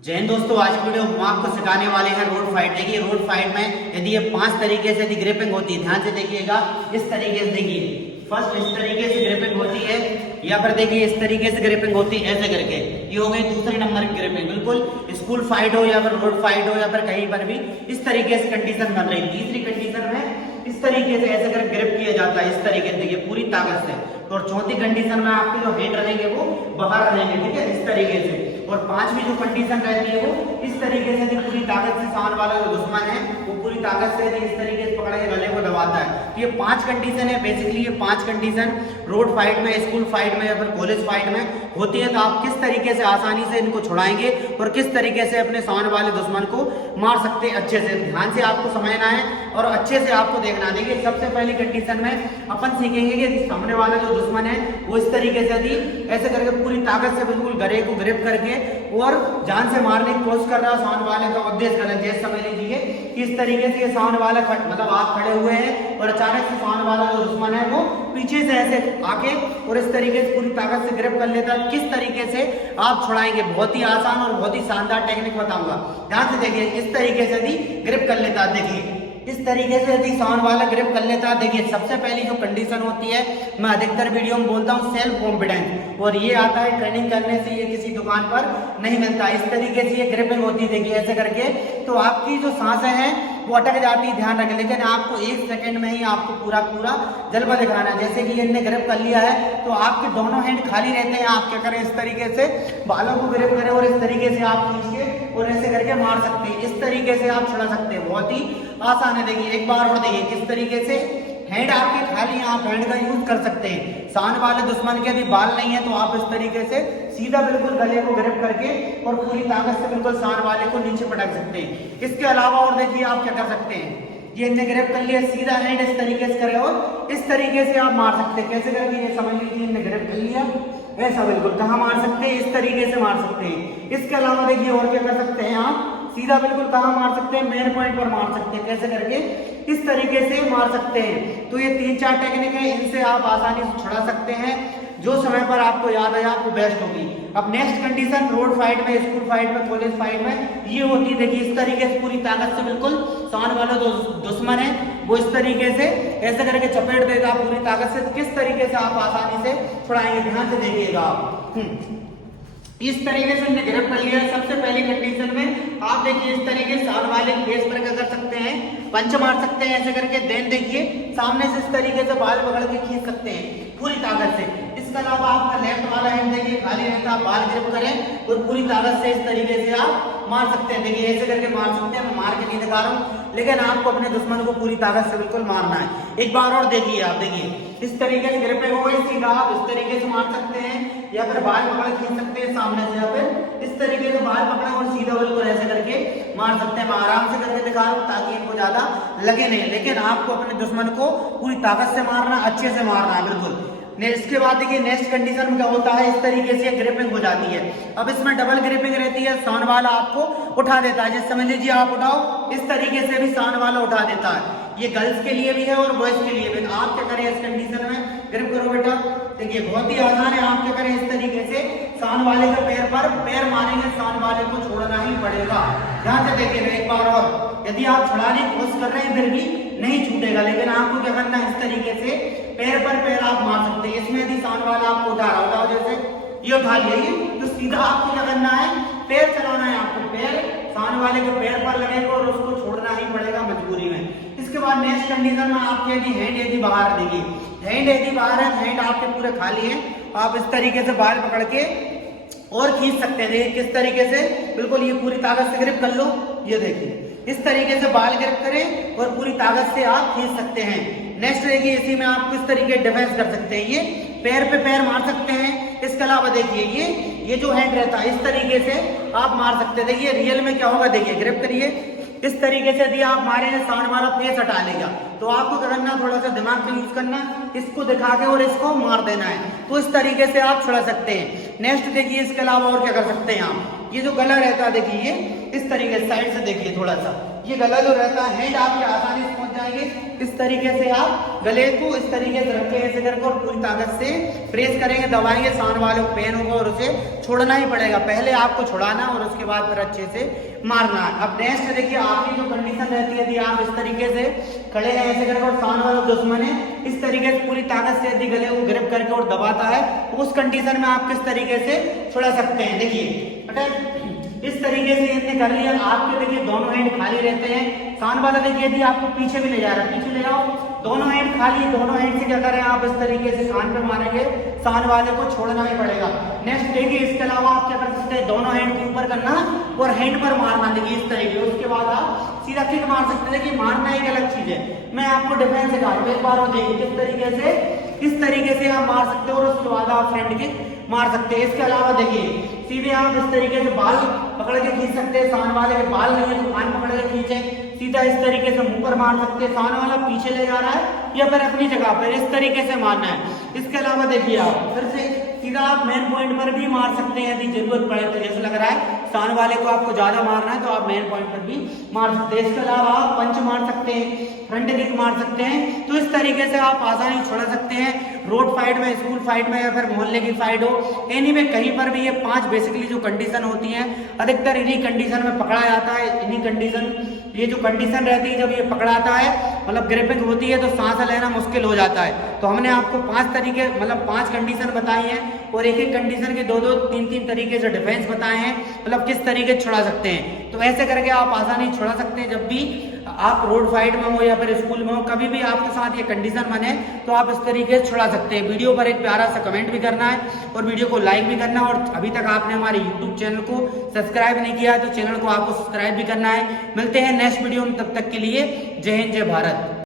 जय हिंद दोस्तों, आज की वीडियो हम आपको सिखाने वाले हैं रोड फाइट। देखिए रोड फाइट में यदि ये 5 तरीके से यदि ग्रिपिंग होती है, ध्यान से देखिएगा। इस तरीके से देखिए, फर्स्ट इस तरीके से ग्रिपिंग होती है, या फिर देखिए इस तरीके से ग्रिपिंग होती है ऐसे करके। ये हो गई दूसरे नंबर की ग्रिपिंग। बिल्कुल स्कूल फाइट हो या फिर रोड फाइट हो या फिर कहीं पर भी इस तरीके से कंडीशन बन रही। तीसरी कंडीशन में इस तरीके से ऐसे कर ग्रिप किया जाता है, इस तरीके से देखिए पूरी ताकत से। और चौथी कंडीशन में आपके जो हैंड रहेंगे वो बाहर रहेंगे, ठीक है, इस तरीके से। और पांचवी जो कंडीशन रहती है वो इस तरीके से पूरी ताकत से सामने वाला जो दुश्मन है वो पूरी ताकत से इस तरीके से पकड़ के गले को दबाता है। तो ये 5 कंडीशन है बेसिकली। ये 5 कंडीशन रोड फाइट में, स्कूल फाइट में या फिर कॉलेज फाइट में होती है। तो आप किस तरीके से आसानी से इनको छुड़ाएंगे और किस तरीके से अपने सामने वाले दुश्मन को मार सकते हैं, अच्छे से ध्यान से आपको समझना है और अच्छे से आपको देखना। देखिए सबसे पहली कंडीशन में अपन सीखेंगे कि सामने वाला जो दुश्मन है वो इस तरीके से यदि ऐसे करके पूरी ताकत से बिल्कुल गले को ग्रिप करके और जान से मारने की कोशिश कर रहा है, सामने वाले का उद्देश्य गलत। जैसे समझ लीजिए कि इस तरीके से ये सामने वाला मतलब आप खड़े हुए हैं और अचानक से सामने वाला जो दुश्मन है वो पीछे से ऐसे आके और इस तरीके से पूरी ताकत से ग्रिप कर लेता है। किस तरीके से आप छुड़ाएंगे, बहुत ही आसान और बहुत ही शानदार टेक्निक बताऊंगा। ध्यान से देखिए, इस तरीके से यदि ग्रिप कर लेता है, देखिए इस तरीके से यदि साउंड वाला ग्रिप कर लेता है। देखिए सबसे पहली जो कंडीशन होती है, मैं अधिकतर वीडियो में बोलता हूँ सेल्फ कॉन्फिडेंस, और ये आता है ट्रेनिंग करने से, ये किसी दुकान पर नहीं मिलता। इस तरीके से ये ग्रिपिंग होती है, देखिए ऐसे करके। तो आपकी जो सांसें हैं वो अटक जाती है, ध्यान रखें। लेकिन आपको 1 सेकंड में ही आपको पूरा जलवा दिखाना है। जैसे कि इनने ग्रिप कर लिया है तो आपके दोनों हैंड खाली रहते हैं। आप क्या करें, इस तरीके से बालों को ग्रिप करें और इस तरीके से आप खींचिए और ऐसे करके मार सकते हैं। इस तरीके से आप छुड़ा सकते हैं, बहुत ही आसान है। देखिए एक बार और देखिए किस तरीके से हैंड आपके खाली हैं, आप हैंड का यूज कर सकते हैं। सामने वाले दुश्मन के यदि बाल नहीं है तो आप इस तरीके से सीधा बिल्कुल गले को ग्रिप करके और पूरी ताकत से बिल्कुल सामने वाले को नीचे पटक सकते हैं। इसके अलावा और देखिए आप क्या कर सकते हैं, ये इनने ग्रिप कर लिया, सीधा हैंड इस तरीके से करे और इस तरीके से आप मार सकते हैं। कैसे करेंगे ये समझ लीजिए, इनने ग्रिप कर लिया ऐसा, बिल्कुल कहाँ मार सकते हैं, इस तरीके से मार सकते हैं। इसके अलावा देखिए और क्या कर सकते हैं, आप सीधा बिल्कुल कहाँ मार सकते हैं, मेन पॉइंट पर मार सकते हैं। कैसे करके, इस तरीके से मार सकते हैं। तो ये 3-4 टेक्निक है, इनसे आप आसानी से छुड़ा सकते हैं। जो समय पर आपको याद आया आपको बेस्ट होगी। अब नेक्स्ट कंडीशन रोड फाइट में, स्कूल फाइट में, कॉलेज फाइट में ये होती है। देखिए इस तरीके से पूरी ताकत से बिल्कुल सामने वाला जो दुश्मन है वो इस तरीके से ऐसे करके चपेट देगा पूरी ताकत से। किस तरीके से आप आसानी से छुड़ाएंगे, ध्यान से देखिएगा आप। इस तरीके से हमने ग्रिप कर लिया। सबसे पहली कंडीशन में आप देखिए इस तरीके से सामने वाले फेस पर क्या कर सकते हैं, पंच मार सकते हैं ऐसे करके। देन देखिए सामने से इस तरीके से बाल पकड़ के खींच सकते हैं पूरी ताकत से। इसके अलावा आपका लेफ्ट वाला हैंड देखिए खाली रहता है, बाल ग्रिप करें और पूरी ताकत से इस तरीके से आप मार सकते हैं। देखिए ऐसे करके मार सकते हैं, मैं मार के नहीं दिखा रहा हूँ, लेकिन आपको अपने दुश्मन को पूरी ताकत से बिल्कुल मारना है। एक बार और देखिए आप, देखिए इस तरीके से ग्रिपिंग हो गई, सीधा आप इस तरीके से मार सकते हैं या फिर बाल पकड़ खींच सकते हैं सामने से, या फिर इस तरीके से बाल पकड़े और सीधा बिल्कुल ऐसे करके मार सकते हैं। मैं आराम से करके दिखा रहा हूँ ताकि इनको ज्यादा लगे नहीं, लेकिन आपको अपने दुश्मन को पूरी ताकत से मारना, अच्छे से मारना है बिल्कुल। इसके बाद देखिए नेक्स्ट कंडीशन में क्या होता है, इस तरीके से ग्रिपिंग हो जाती है। अब इसमें डबल ग्रिपिंग रहती है, सामने वाला आपको उठा देता है। जैसे समझ लीजिए आप उठाओ, इस तरीके से भी सामने वाला उठा देता है। ये गर्ल्स के लिए भी है और बॉयज के लिए भी। आप क्या करें इस कंडीशन में, ग्रिप करो बेटा। देखिए बहुत ही आसान है, आप क्या करें इस तरीके से सामने वाले के पैर पर पैर मारेंगे, सामने वाले को छोड़ना ही पड़ेगा। ध्यान से देखिएगा एक बार और। यदि आप छुड़ाने की कोशिश कर रहे हैं फिर भी नहीं छूटेगा, लेकिन आपको क्या करना है, इस तरीके से पैर पर पैर आप मार सकते हैं। इसमें यदि सामने वाला आपको उठा रहा होता, जैसे ये उठा लिया ये, तो सीधा आपको क्या करना है, पैर चलाना है आपको। पैर सामने वाले के पैर पर लगेगा और उसको छोड़ना ही पड़ेगा मजबूरी में। इसके बाद नेक्स्ट कंडीशन में आपके यदि हैंड यदि बाहर, देखिए हैंड यदि बाहर है, हैंड आपके पूरे खाली है, आप इस तरीके से बाल पकड़ के और खींच सकते हैं। देखिए किस तरीके से, बिल्कुल ये पूरी ताकत से ग्रिप कर लो। ये देखिए इस तरीके से बाल ग्रिप करें और पूरी ताकत से आप खींच सकते हैं। नेक्स्ट देखिए इसी में आप किस तरीके डिफेंस कर सकते हैं, ये पैर पे पैर मार सकते हैं। इसके अलावा देखिए ये जो हैंड रहता है इस तरीके से आप मार सकते हैं। देखिए रियल में क्या होगा, देखिए ग्रिप करिए, इस तरीके से यदि आप मारेंगे सामने वाला फेस हटा लेगा। तो आपको क्या करना, थोड़ा सा दिमाग का यूज करना, इसको दिखा के और इसको मार देना है। तो इस तरीके से आप छुड़ा सकते हैं। नेक्स्ट देखिए इसके अलावा और क्या कर सकते हैं आप, ये जो गला रहता है देखिए ये इस तरीके से साइड से देखिए थोड़ा सा, ये गला जो रहता है हैंड आपके आसानी से पहुंच जाएंगे। इस तरीके से आप गले को इस तरीके से रखें ऐसे करके और पूरी ताकत से प्रेस करेंगे, दबाएंगे, सांड वाले को पेन होगा और उसे छोड़ना ही पड़ेगा। पहले आपको छुड़ाना और उसके बाद फिर अच्छे से मारना है। अब नेक्स्ट देखिए आपकी जो कंडीशन रहती है, यदि आप इस तरीके से खड़े हैं ऐसे करके और सांड वाला दुश्मन है इस तरीके से पूरी ताकत से यदि गले को ग्रिप करके और दबाता है, उस कंडीशन में आप किस तरीके से छुड़ा सकते हैं। देखिए इस तरीके से इसने कर लिया। आपके देखिए दोनों हैंड खाली रहते हैं। सांड वाला देखिए यदि आपको पीछे भी ले जा रहा है, पीछे ले जाओ, दोनों हैंड खाली, दोनों हैंड से क्या करें आप इस तरीके से कान पे मारेंगे, सांड वाले को छोड़ना ही पड़ेगा। नेक्स्ट देखिए इसके अलावा आप क्या कर सकते हैं, दोनों हैंड को ऊपर करना और हैंड पर मारना, देखिए इस तरीके। उसके बाद आप सीधा किक मार सकते हैं। देखिए मारना एक अलग चीज है, मैं आपको डिफेंस सिखा रहा हूँ, एक बार और देखिए किस तरीके से, इस तरीके से आप मार सकते हो और उसके बाद आप फ्रंट किक मार सकते हैं। इसके अलावा देखिए सीधे आप इस तरीके से बाल पकड़ के खींच सकते हैं। सांड वाले के बाल नहीं है तो कान पकड़ के खींचे, सीधा इस तरीके से मुंह पर मार सकते हैं। सांड वाला पीछे ले जा रहा है या फिर अपनी जगह पर इस तरीके से मारना है। इसके अलावा देखिए आप फिर से सीधा आप मेन पॉइंट पर भी मार सकते हैं यदि जरूरत पड़े तो। जैसे लग रहा है सांड वाले को आपको ज्यादा मारना है तो आप मेन पॉइंट पर भी मार सकते हैं। इसके अलावा आप पंच मार सकते हैं, फ्रंट किक मार सकते हैं। तो इस तरीके से आप आसानी छोड़ा सकते हैं। रोड फाइट में, स्कूल फाइट में या फिर मोहल्ले की फाइट हो, एनी में कहीं पर भी ये 5 बेसिकली जो कंडीशन होती हैं अधिकतर इन्हीं कंडीशन में पकड़ा जाता है। इन्हीं कंडीशन, ये जो कंडीशन रहती है जब ये पकड़ाता है मतलब ग्रिपिंग होती है तो सांस लेना मुश्किल हो जाता है। तो हमने आपको 5 तरीके मतलब 5 कंडीशन बताई हैं और एक एक कंडीशन के 2-2, 3-3 तरीके से डिफेंस बताए हैं, मतलब किस तरीके से छुड़ा सकते हैं। तो ऐसे करके आप आसानी छुड़ा सकते हैं। जब भी आप रोड फाइट में हो या फिर स्कूल में हो, कभी भी आपके साथ ये कंडीशन बने तो आप इस तरीके से छुड़ा सकते हैं। वीडियो पर एक प्यारा सा कमेंट भी करना है और वीडियो को लाइक भी करना है। और अभी तक आपने हमारे यूट्यूब चैनल को सब्सक्राइब नहीं किया है तो चैनल को आपको सब्सक्राइब भी करना है। मिलते हैं नेक्स्ट वीडियो में, तब तक के लिए जय हिंद, जय भारत।